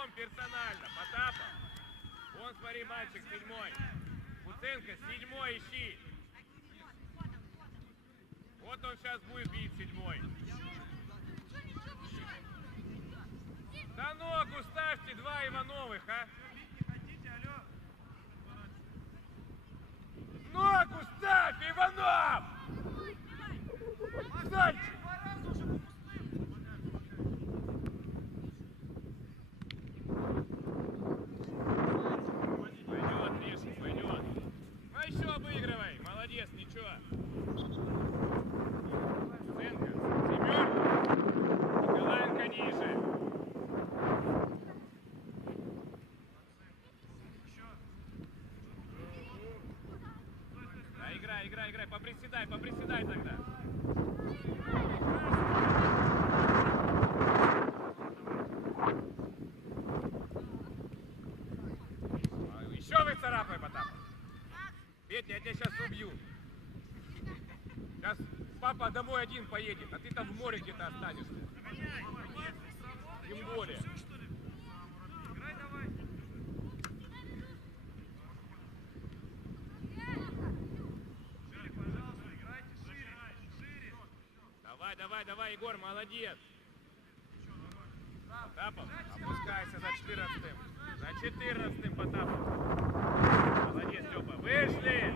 Бегом персонально. Потапов. Вон, смотри, мальчик, 7-й. Куценко, 7-й ищи. Вот он сейчас будет бить, 7-й. Да ногу ставьте, 2 Ивановых, а? Ногу ставь, Иванов! Дальше! Пойдет, Миша, пойдет. Ну еще обыгрывай, молодец, ничего. Ценка, 7-ка. Николаенко ниже. Да, играй, поприседай тогда. Еще выцарапай, Потапов. Петя, я тебя сейчас убью. Сейчас папа домой один поедет, а ты там в море где-то останешься. Тем более. Давай, Егор, молодец. Потапов, опускайся за 14-м. За 14-м, Потапов. Молодец, Степа. Вышли!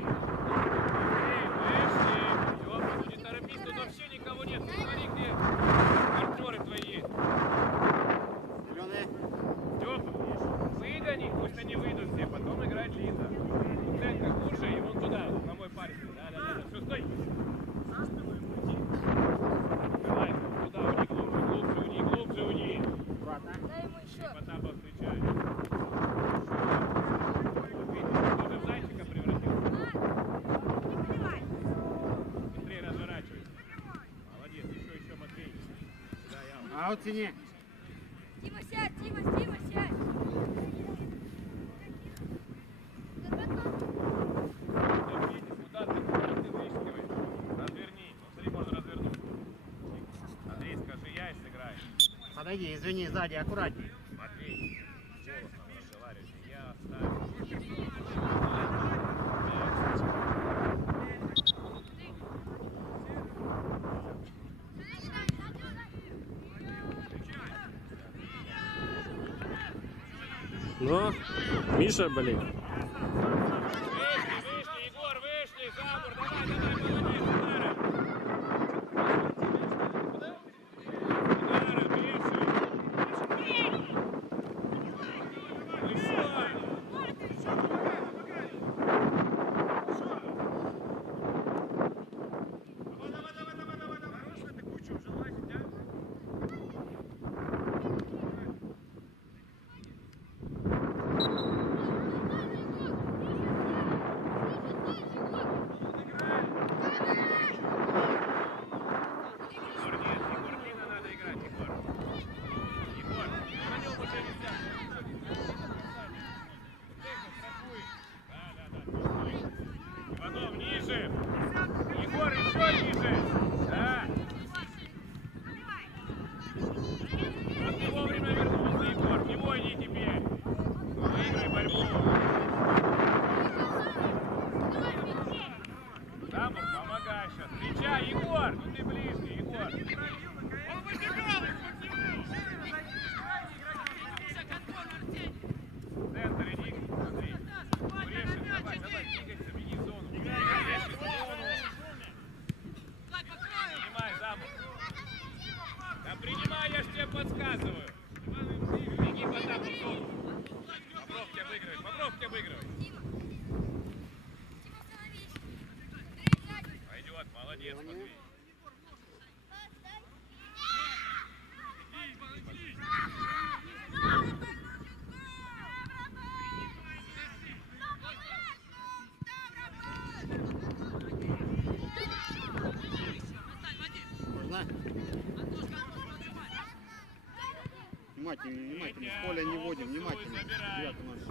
Вышли! Степа, ну не торопись, тут вообще никого нет. Смотри, где партнеры твои. Степа, выгони, пусть они выйдут все, потом играть Лиза. Ценка, кушай, и вон туда, на мой парень. Да. Все, стой. Глубже уни. Дай ему еще. Потапов встречает. Ты в зайчика превратился. Быстрее разворачивайся. Молодец, еще, Матвей. Да, я. Аут тяни. Дима, сядь, Дима, сядь. Куда ты вышкиваешь? Разверни. Смотри, можно развернуть. Андрей, скажи, я и сыграю. Подойди, извини, сзади, аккуратней. Матвей, голосом разговаривайте, я оставлю. Но Миша, блин. Вышли, Егор, вышли, Забур, давай, молодец, удара. Удара, вышли. Иванов, ниже! Егор, еще ниже! Да! Вот ты вовремя вернулся, Егор, не бойни теперь! Выиграй борьбу! Самур, помогай сейчас! Встречай, Егор! Ну ты ближний, Егор! Он выбегал! Центр, иди, Андрей! Урешин, давай, двигайся, беги в зону! Принимай, Замур! Да принимай, я ж тебе подсказываю! Беги, Потап, в зону! Попробуйте обыгрывать! Пойдет, молодец, Матвей! Можно? Внимательно, с поля не вводим, внимательно. 9 номер.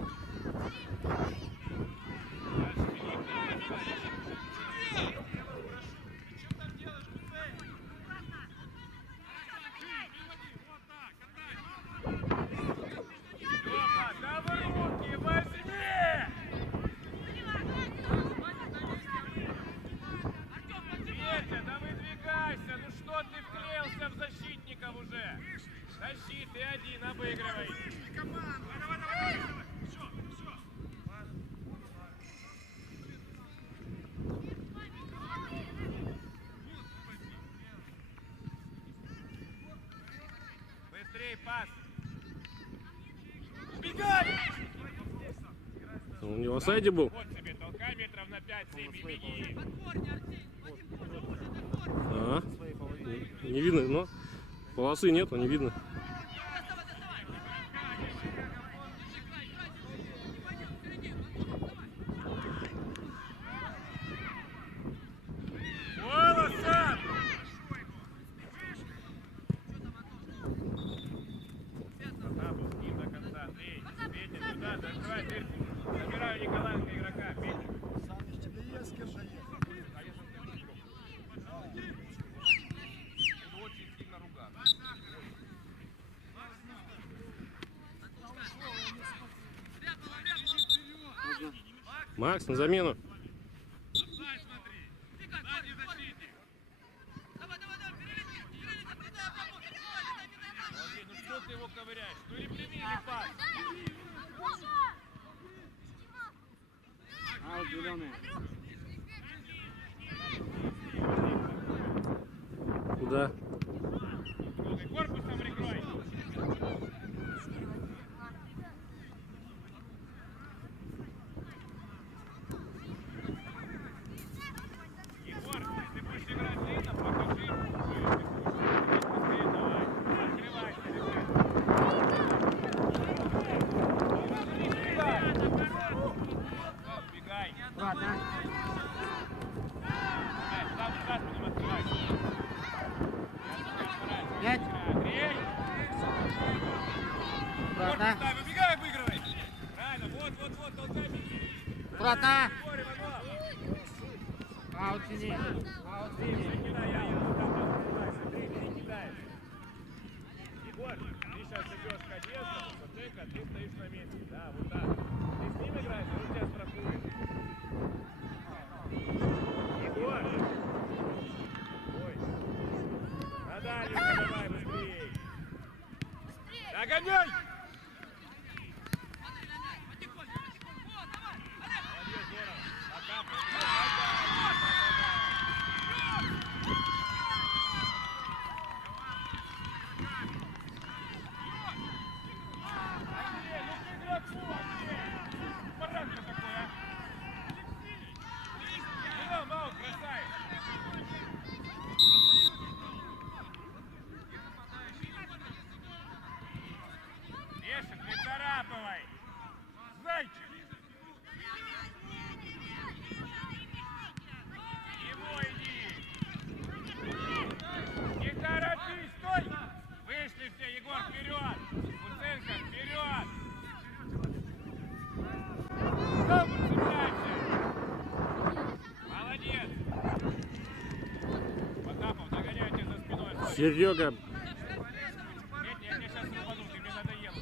что ты вклеился в защитников уже? Тащи, ты один, обыгрывай. Быстрей, пас. Убегай! Он не в офсайде был? Вот тебе, толкай метров на 5-7 и беги. Ага. Не видно, но полосы нету, не видно. Волоса! Потапов с ним до конца. Андрей, Петя, сюда, закрывай дырку. Забираю Николаенко игрока. Петя. Очень сильно ругаться. Макс, на замену. Андрей, ну что ты его ковыряешь? Ну или прими, или пас. Аут зеленый. Куда? Трогай, корпусом прикрой. Егор, если будешь играть длинно, покажи. Быстрее давай. Открывайся, ребят. Убегай. Аккуратно. Сам за спину открывайся. Пять. Андрей. Аккуратно. Дай, выбегай, обыгрывай. Правильно, вот, толкай, беги. Аккуратно. Егор, Иванов. Аут синий. Аут синий. Кидай, я открывайся. Андрей, ты кидаешь. Егор, ты сейчас идешь к Одессу, Сотека, ты стоишь на месте. Да, вот так. Ты с ним играешь, он тебя страхует. Егор. Ой. На дальнюю давай, быстрее. Догоняй! Молодец, здорово. Пока. Андрей, ну ты игроку, Андрей! Порядок такой, а? Ну, мало, красавец! Лешик, не царапывай! Зайчик! Его иди! Не торопись, стой! Вышли все, Егор, вперед! Куценко, вперед! Сам цепляйся! Молодец! Потапов, догоняю тебя за спиной. Серега. Петя, я тебя сейчас рубану, ты мне надоел.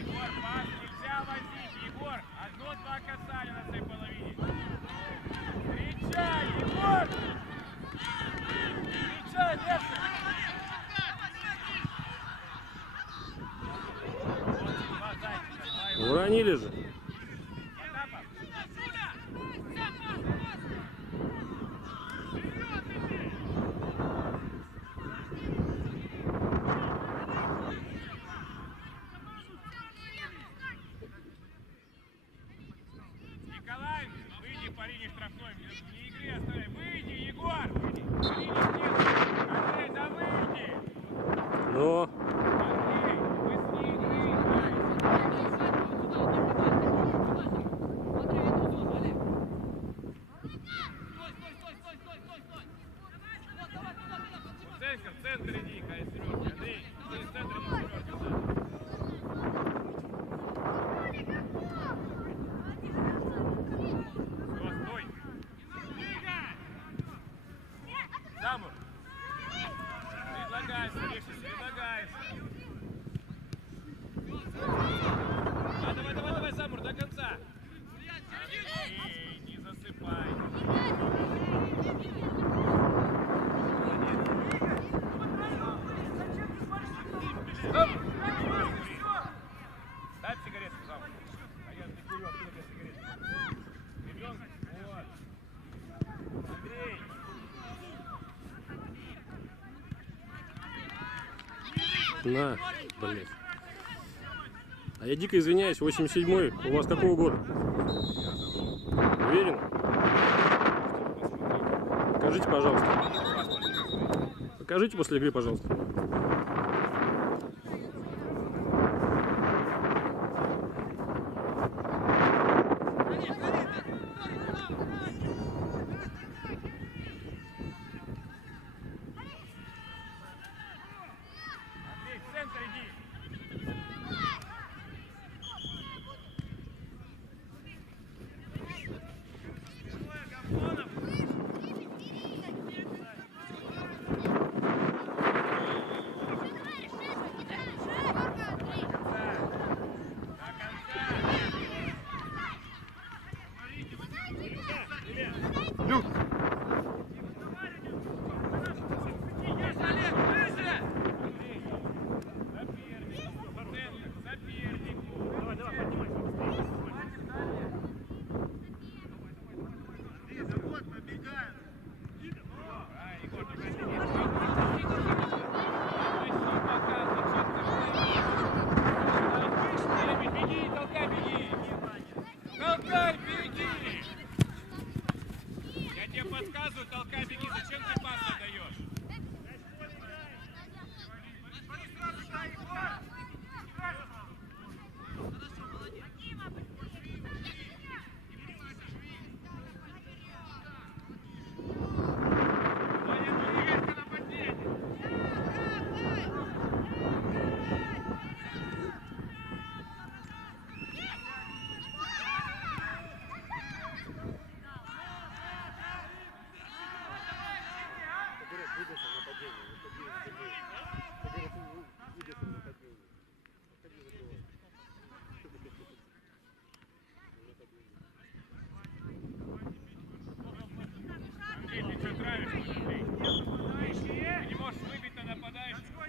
Егор, пас нельзя возить, Егор! Одно-два касания на этой половине. Встречай, Егор! Встречай, Лешик! Вот, два зайчика, два его. Уронили же. Потапов. Николай, выйди по линии штрафной. Не игре оставляй. Выйди, Егор! Выйди. По линии стены. Андрей, да выйди! Но. Андрей, быстрее играй! Куценко в центре иди, Кай, Сережка. Андрей, ты в центре на Сережке. На, блядь. А я дико извиняюсь, 87-й. У вас какого года? Уверен? Покажите, пожалуйста. Покажите после игры, пожалуйста. Андрей, в центр иди. Толкай, беги! Я тебе подсказываю, толкай, беги. Зачем ты пас отдаешь? Андрей, ты что травишь, Андрей? Ты не можешь выбить на нападающего.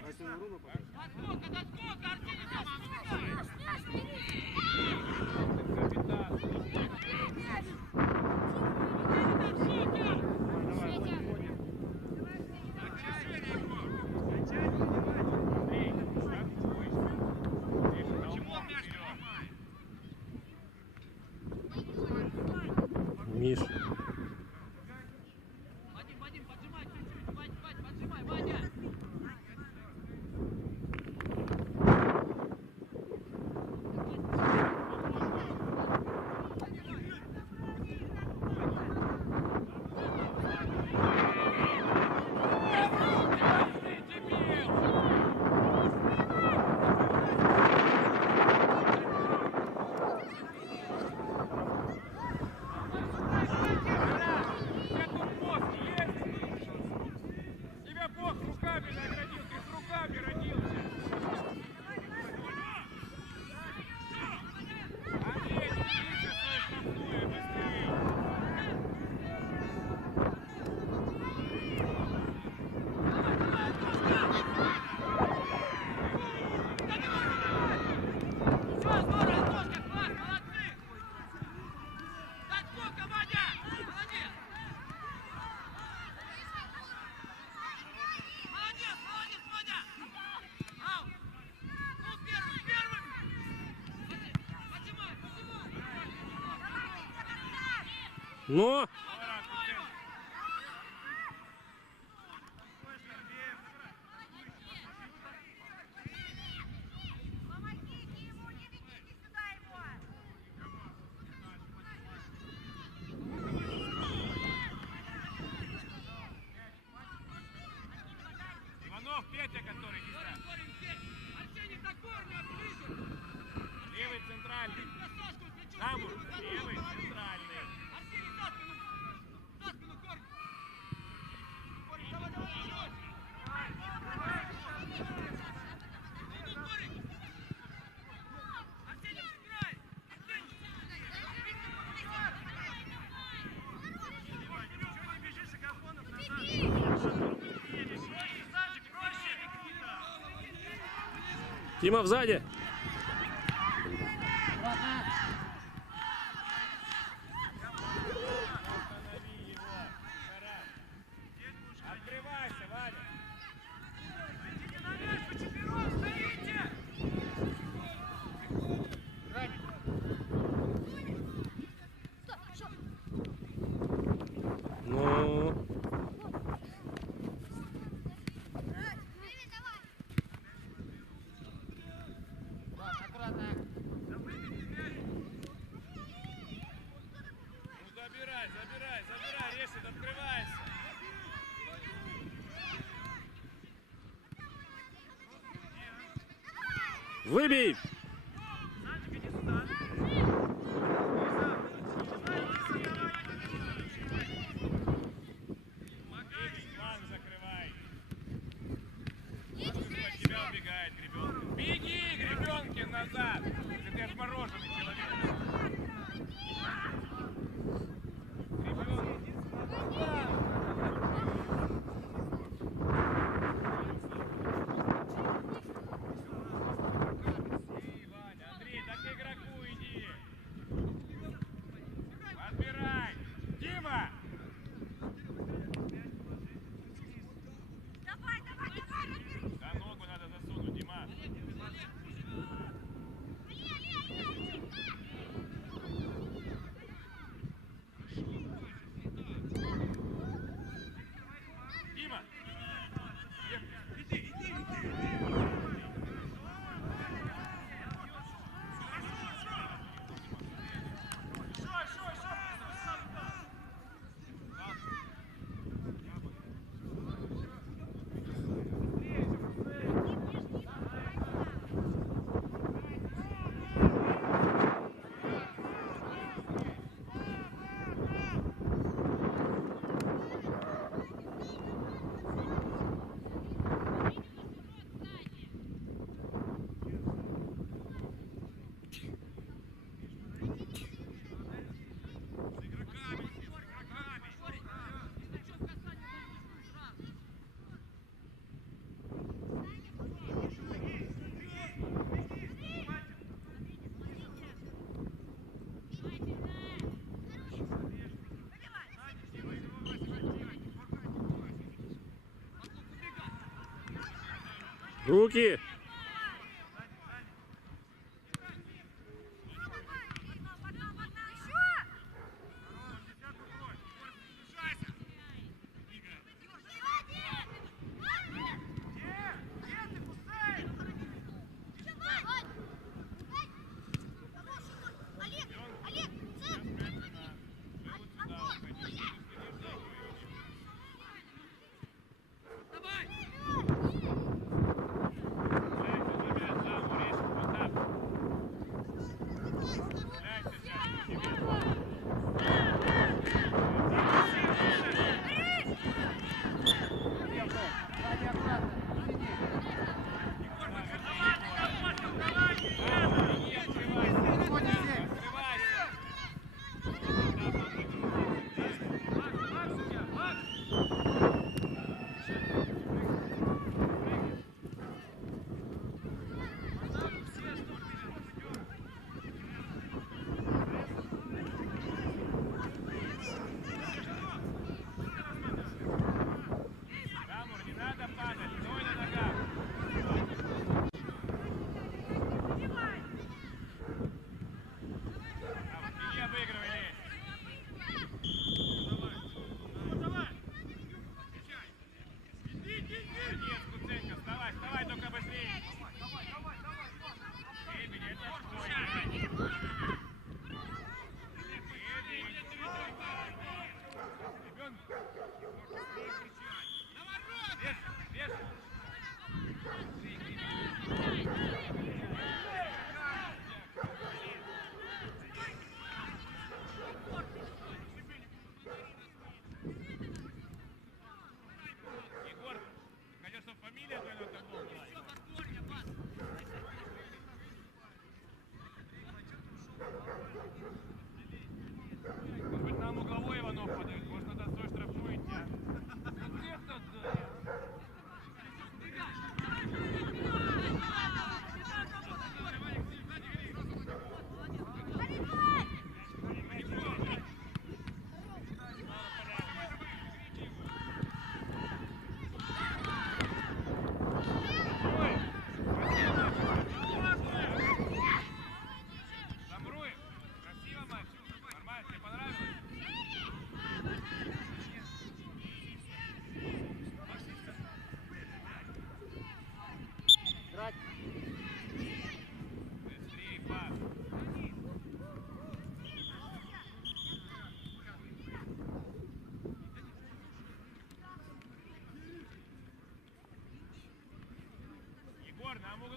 Миш. Тебя Бог руками наградил, ты с руками родился. Андрей, ну ближе свою штрафную быстрее. Но! Иванов, Петя, который не знает. Левый центральный. Там уж, левый центральный. Тима сзади. Открывайся, Ваня. Решет, открывайся. Выбей! Фланг закрывай. От тебя убегает Гребенкин. Беги, Гребенкин, назад! Ты отмороженный человек. Ваня, Андрей, да к игроку иди. Отбирай. Дима! Да ногу надо засунуть, Дима. Дима! Иди. Руки!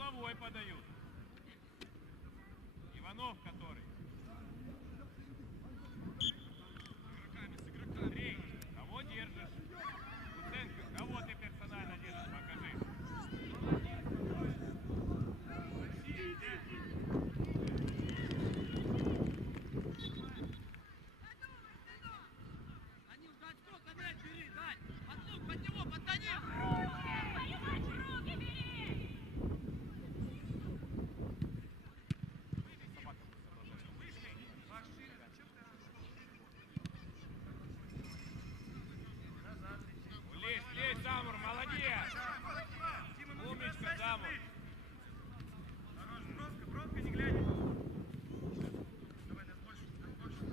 головой подают. Иванов который. Андрей, кого держишь? Куценко, кого ты персонально держишь? Покажи. Лезь, Замур, молодец! Умничка, Замур! Бровка, не глядя. Давай, больше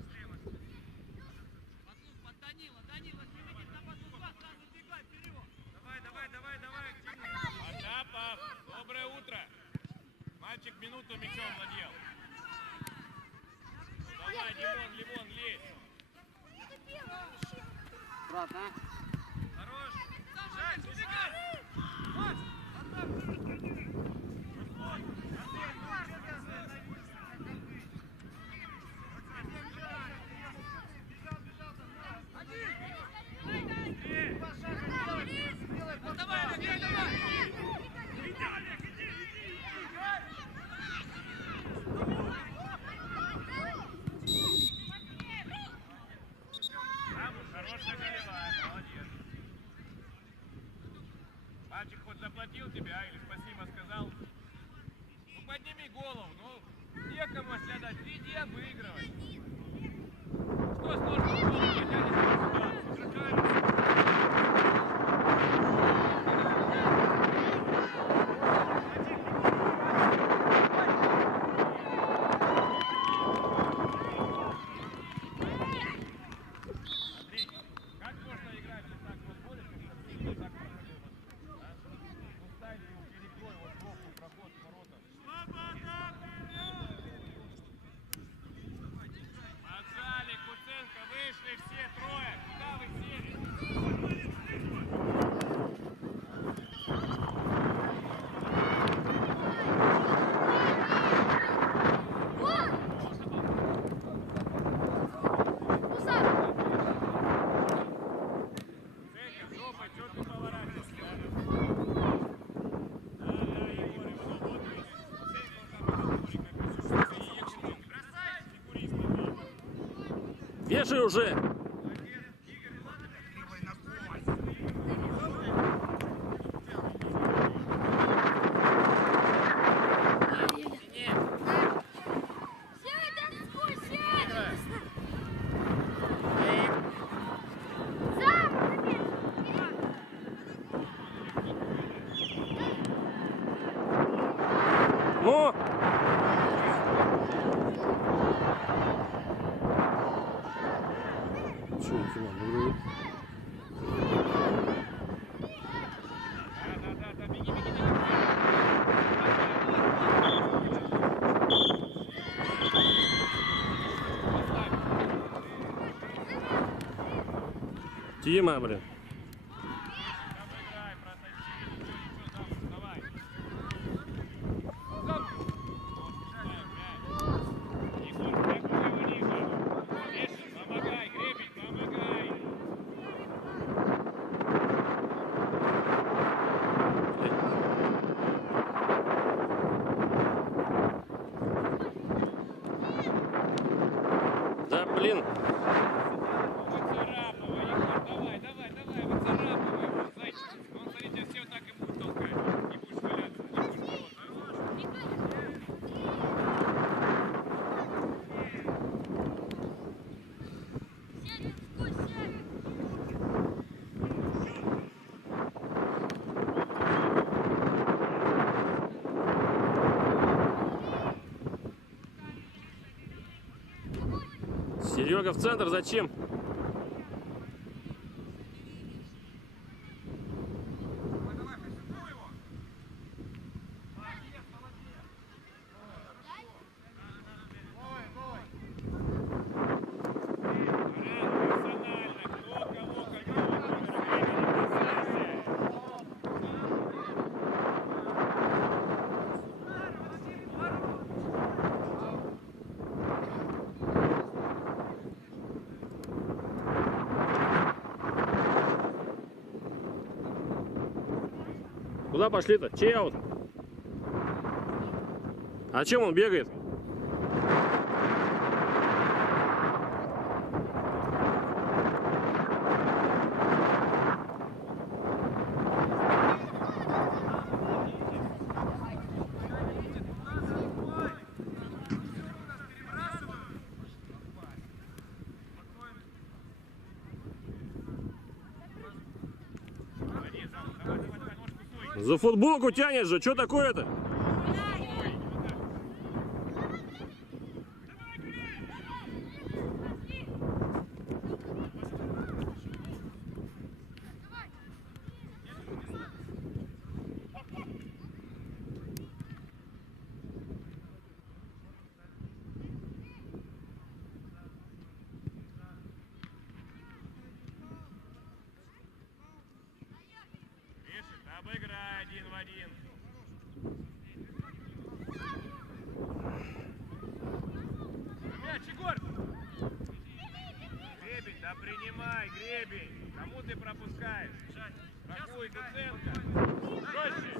слева. Под Данила, переведись на Батлука, сразу бегай вперед! Давай, активно! Потапов, доброе утро! Мальчик минуту мячом владел. Давай, Лимон, лезь! Обратно. Хорош! Жать, убегай! Вот! Давай, Олег, давай! Иди, Олег, иди! Хорошая голевая, молодец. Мальчик хоть заплатил тебя или спасибо сказал? Ну подними голову, ну некому следать, иди обыгрывай. Что сложно было, хотя не ситуацию? Андрей, как можно играть вот так в футболе, когда ты вот так проходил? Ну ставь его, перекрой, вот бровку, проход, ворота. Отжали, Куценко, вышли все трое. Куда вы сели? Куценко, жопой, чё ты поворачиваешься? Да, Егор Иванов, вот видишь, Куценко, он там фигуристом. Бросай! Фигуристом. Вешай уже! Сядь, Андрей, сядь! Ну! Чё, Тима, Да, беги. Тима, блин. Обыграй, протащи. Ничего, давай. Егор, прыгай его ниже. Леший, помогай, Гребень, помогай. Да, блин. Выцарапывай, Егор, давай, выцарапывай его, зайчик. Он, смотрите, все так и будет толкать. Не будешь валяться, не будешь бороться. Сядь, Андрей, сядь! Серега в центр, зачем? Персонально, кто кого какого. Куда пошли-то? Чей аут? А чем он бегает? За футболку тянет же, что такое-то? Пишет, обыграй 1 в 1. Мяч, Егор! Гребень, да принимай, гребень. Кому ты пропускаешь? Рахуй, Куценко. Жестче.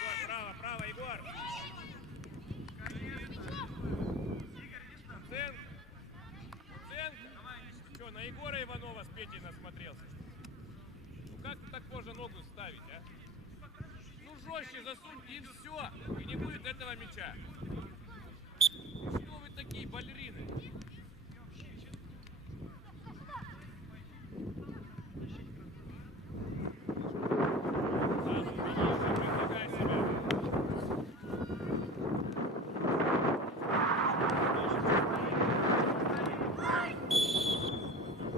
Егор, право, право, Егор. Куценко. Что, на Егора Иванова с Петей насмотрелся? Ну как ты так можно ногу ставить, а? Ну жестче засунь и все. И не будет этого мяча. Что вы такие балерины?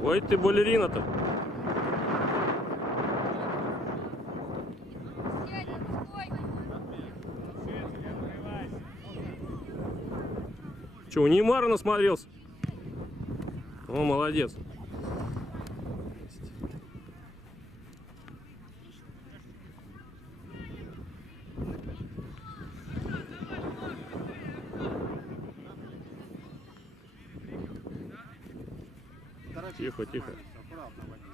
Ой, ты балерина-то. Че, у Неймара насмотрелся? О, молодец. Тихо, тихо. Аккуратно, Вадим.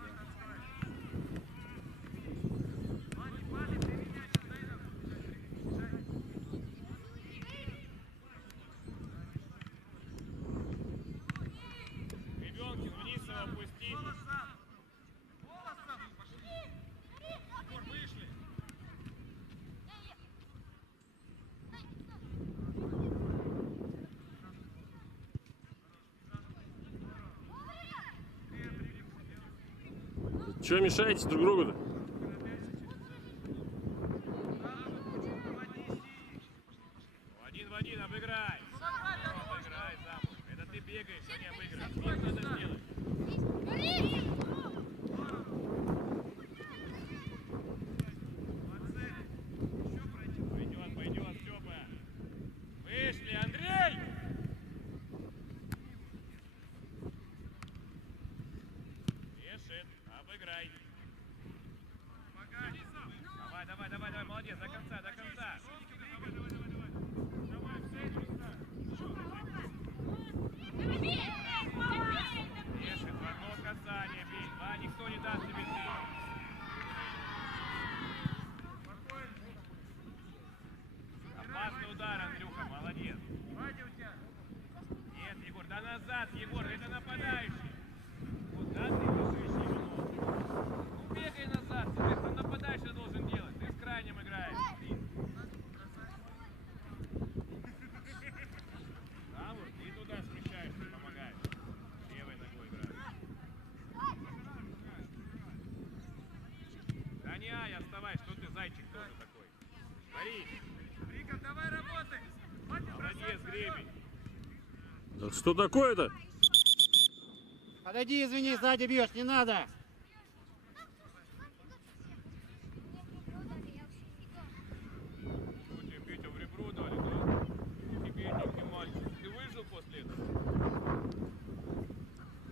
Ребенкин, вниз его опусти. Вышли. Че мешаете друг другу-то? Один в один, обыграй. Обыграй, Замур. Это ты бегаешь, а не обыграешь. Что надо сделать? Пойдет, пойдет, Степа. Вышли, Андрей! Решит, обыграй. Давай, давай, давай, давай, молодец, до конца, до конца. Решит, в одно касание бей, два, никто не даст тебе три. Опасный удар, Андрюха, молодец. Нет, Егор, да назад, Егор, это нападающий. Куда ты бежишь, Иванов? Ну бегай назад, ты нападающий должен делать, ты с крайним играешь. Да, вот, ты туда смещаешься, помогаешь. Левой ногой играешь. Да не ай, оставай, что ты зайчик тоже такой. Смотри. Рика, давай работай. Молодец, гребень. Да что такое-то? Подойди, извини, сзади бьешь, не надо. Что тебе, Петя, в ребро дали, да? Ты бедненький мальчик. Ты выжил после этого?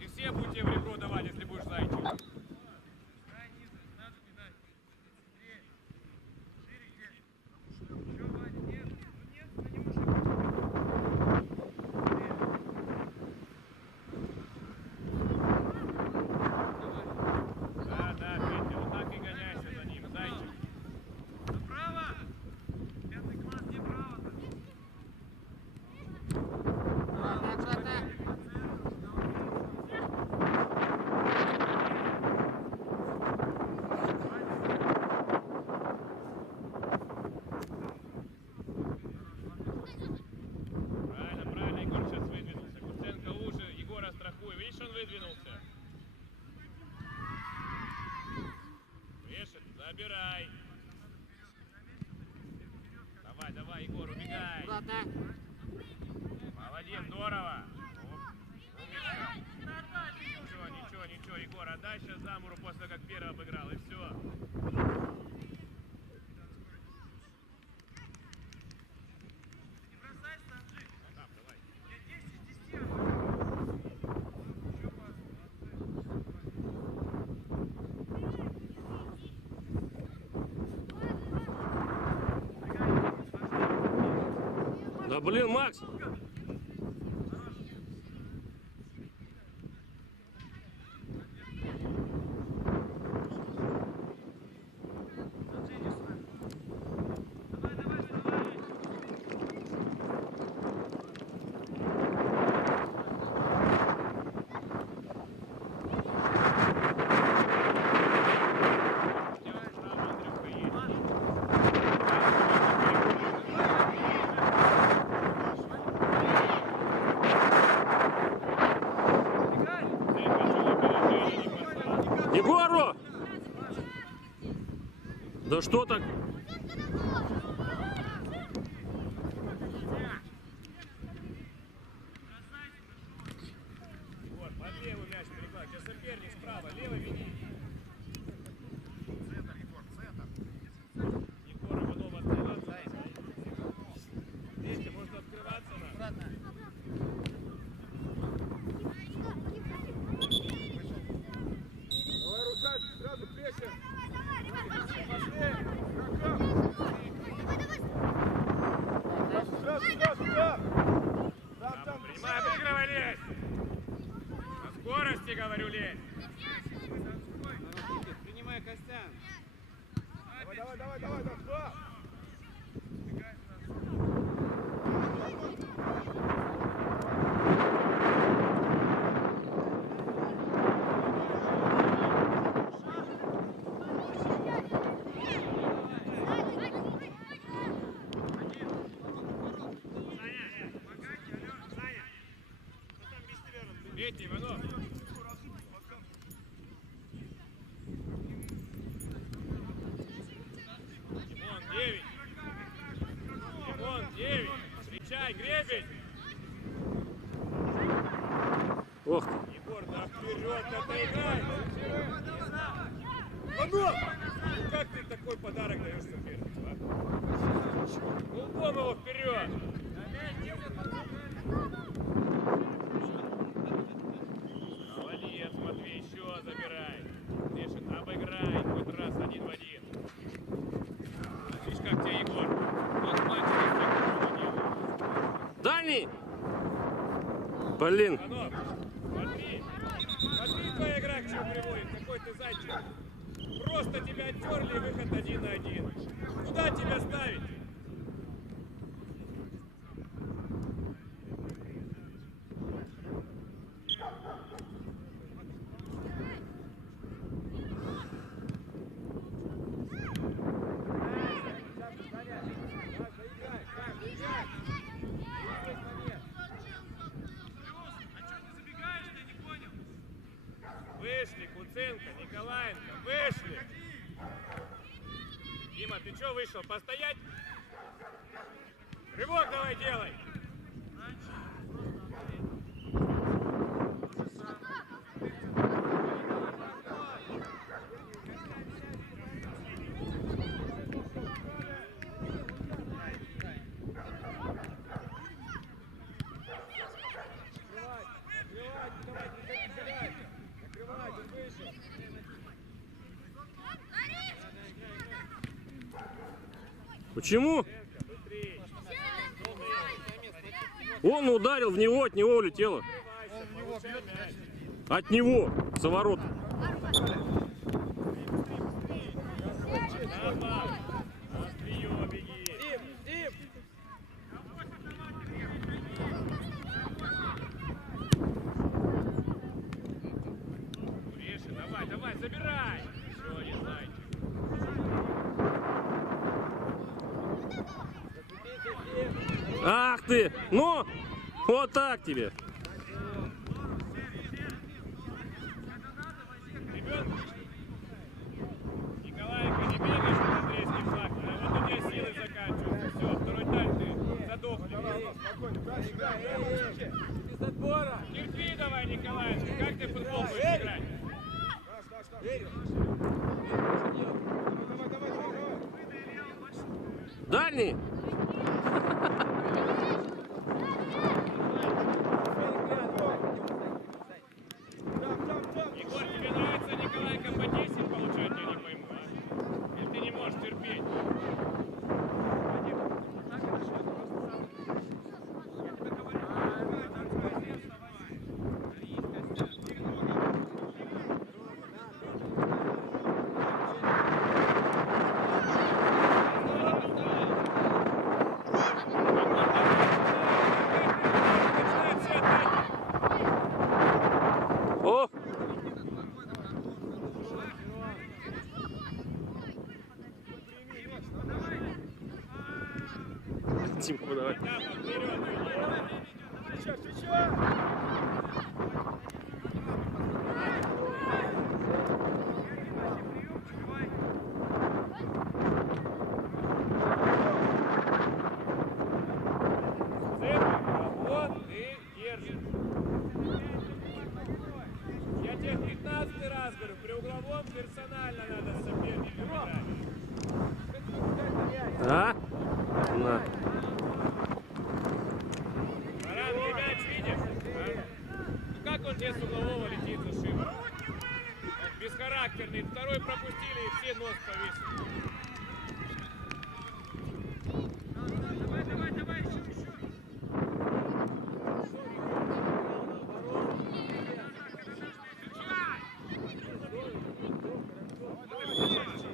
И все будут тебе в ребро давать, если будешь зайчик. Здорово. Ничего, Егор, отдай сейчас Замуру после того, как первый обыграл, и все. Да блин, Макс! Егору! Да что так? Егор, под левый мяч перекладывай. Сейчас соперник справа, левый веди. Егор, потом открываться. Вместе, может открываться надо. Давай, Русачек, сразу прессинг. Сюда. Там. Принимай, обыгрывай, лезь! На скорости, говорю, лезь! Принимай, Костян. Давай, два. Видите, Иванов? Вон 9. Встречай, гребень. Ох ты. Егор, да вперед, отыграй. Как ты такой подарок даешь сопернику, а? Углом его вперед. Молодец, Матвей, еще забирай. Миша, обыграй хоть раз 1 в 1. Видишь, как тебе, Егор? Вот мальчик, Дальний! Блин. Иванов, смотри, твоя игра к чему приводит, какой ты зайчик. Просто тебя оттерли, и выход 1 на 1. Куда тебя ставить? Вышли, Куценко, Николаенко, вышли! Дима, ты что вышел? Постоять? Рывок давай делай! Почему? Он ударил в него, от него улетело. От него, за ворот. Острие беги! Дим! Реша, давай, забирай! Еще один зайчик. Ах ты! Ну, вот так тебе. Ребенок, Николаенко, не бегаешь на английский флаг, а вот у тебя силы заканчиваются. Все, второй тайм ты задохнешь. Спокойно, дальше играй. Скоро! Терпи давай, Николаевич. Как ты в футбол будешь играть? Верю! Давай! Дальний! Там! Егор, тебе нравится Николайка по 10 получать, я не пойму, а? Или ты не можешь терпеть? О! Тимку давай. Встречай! Вот ты держишь. Я тебе 15 раз говорю, при угловом персонально надо с соперником играть. А? На. Баран, ты мяч видишь? А? Ну как он тебе с углового летит за шиворот? Он бесхарактерный. Второй пропустили и все нос повесили.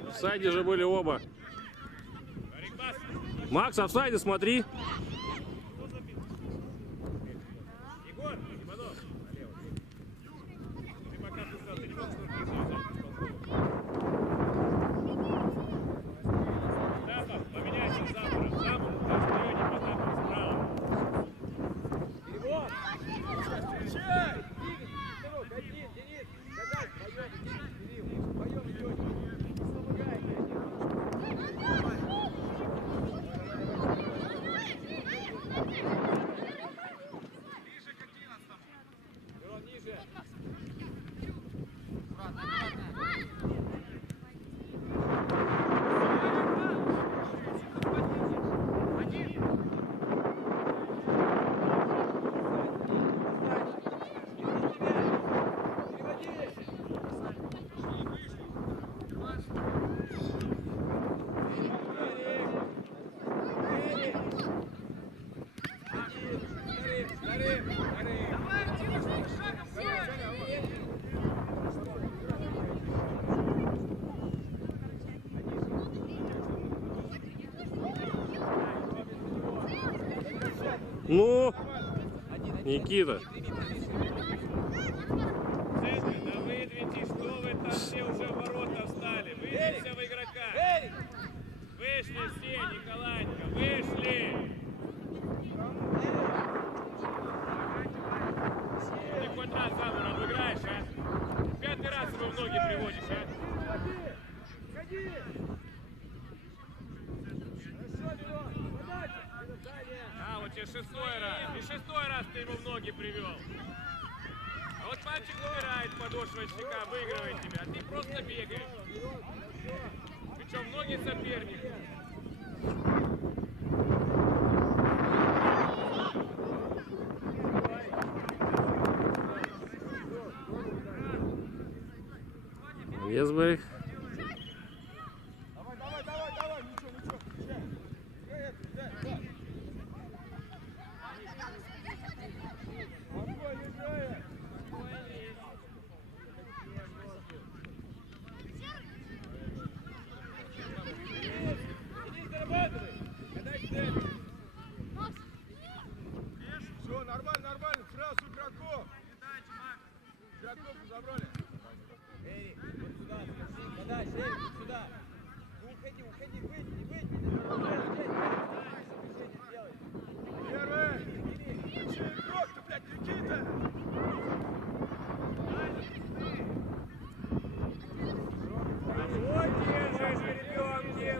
В сайде же были оба. Макс, а в сайде смотри. Егор, Иванов, налево. Ты пока писал, ты не можешь да, пап, поменяйся завтра. Сам впереди, потом справа. Встречай! Двигай! Один, Денис! Гадай! Вдвоем идете! Не помогай! Мирон, ниже! Ну, Никита. Центр, да выдвиньте, что вы там все уже в ворота встали. Выдвинься в игрока. Вышли все, Николаенко, вышли. Ты хоть раз замур обыграешь, а? 5-й раз его в ноги приводишь, а? Ходи! Хорошо, Мирон! Подача! А, вот тебе 6-й раз. И 6-й раз ты ему в ноги привел. А вот мальчик умирает, подошва щека, выигрывает тебя, а ты просто бегаешь. Причем в ноги соперника. Весберг. Давай, ничего, встречай! Играй! Спокойно, играй! Денис, зарабатывай! Отдай цель! Все, нормально, сразу игроков! Игроков забрали! Эрик, вот сюда, подальше, Эрик, вот сюда! Ну уходи, выйди! Первый! Че игрок-то, блядь, Никита! Вот держишь, ребенки.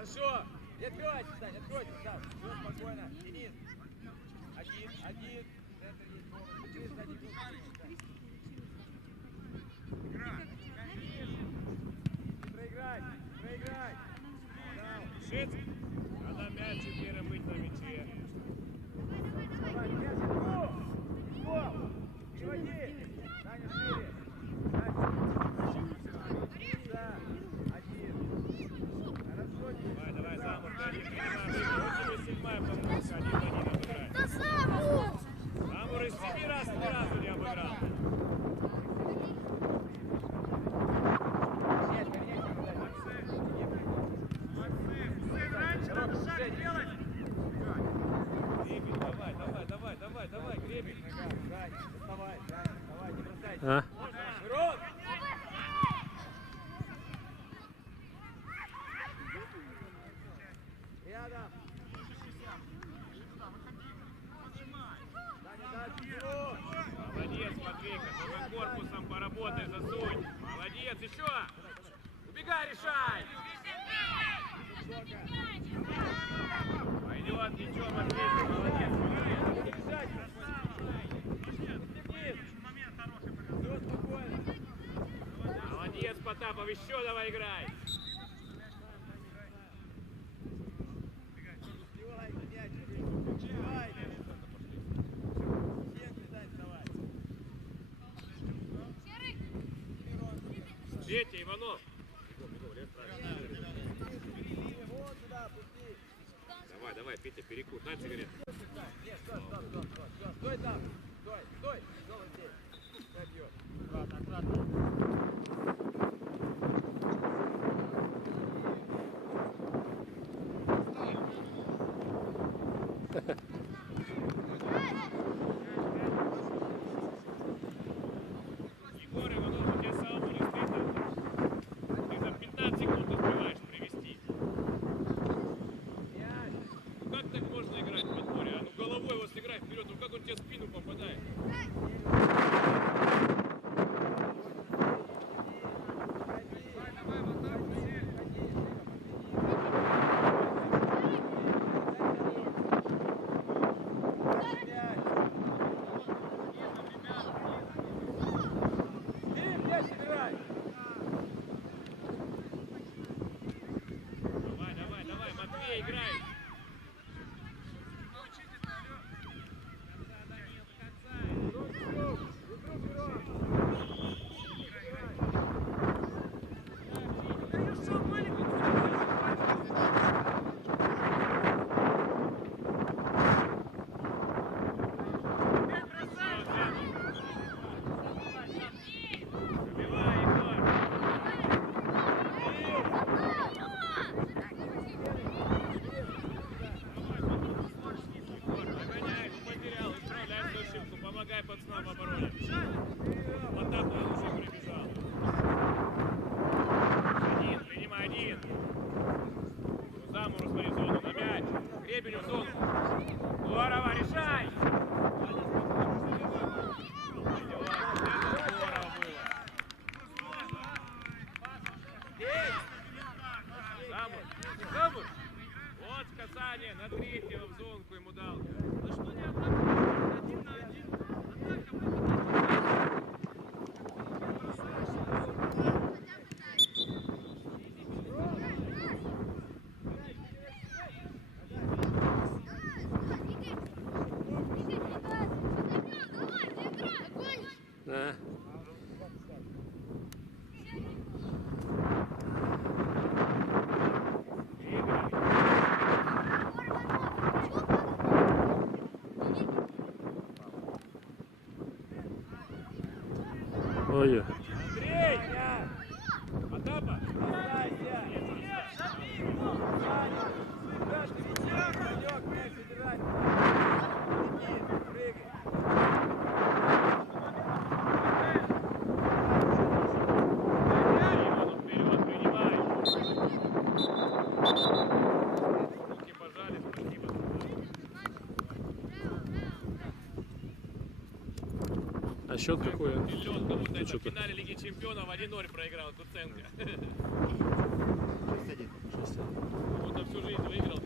Хорошо. Не открывайте, Сань, откройте, Сань. Все спокойно. Денис. Один. Центр есть. Быстрее, сзади бил. Проиграй. Решить? Надо мяч теперь быть на мяче. Давай, держи. Гол. Переводи. Саня, шире. Да. Один. Хорошо. Давай, Замур, ты один принимай. Вот тебе 7-я помощь, 1-1 обыграй. Да сам вот. Замур из 7 раз ни разу не обыграл. Давай, Гребень. Давай, не бросайте. А? Рот! Рядом. Молодец, Матвейка, только корпусом поработай, засунь. Молодец, еще. Убегай, решай. Пойдет, ничего, Матвейка, молодец. Молодец, Потапов, еще давай играй. Петя, Иванов. Давай, Петя, перекур. На сигарет. Нет, стой там. Стой. Снова здесь. Забьет. Аккуратно. Егор Иванов, у тебя самому не стыдно? Ты за 15 секунд успеваешь привести. Ну как так можно играть в подборе? А ну головой его сыграй вперед, ну как он тебе в спину попадает? Давай, Матвей, играй! Забивай, Егор! Догоняй, потерял, исправляй свою ошибку, помогай пацанам в обороне. Потап он уже прибежал. Принимай один. Замуру смотри зону, на мяч. Гребеню в зону. Здорово, решай! Здорово было. Замур! Вот касание на третьего в зонку ему дал. Ну что не обратно? 1 на 1. Атака выходит. А? Ой. Андрей! Потапа! Иванов вперед, принимай! Руки пожали, спасибо. А счет какой? Миллион кому-то это в Что-то. финале Лиги Чемпионов 1-0 проиграл Куценко. 6-1. Вот за всю жизнь выиграл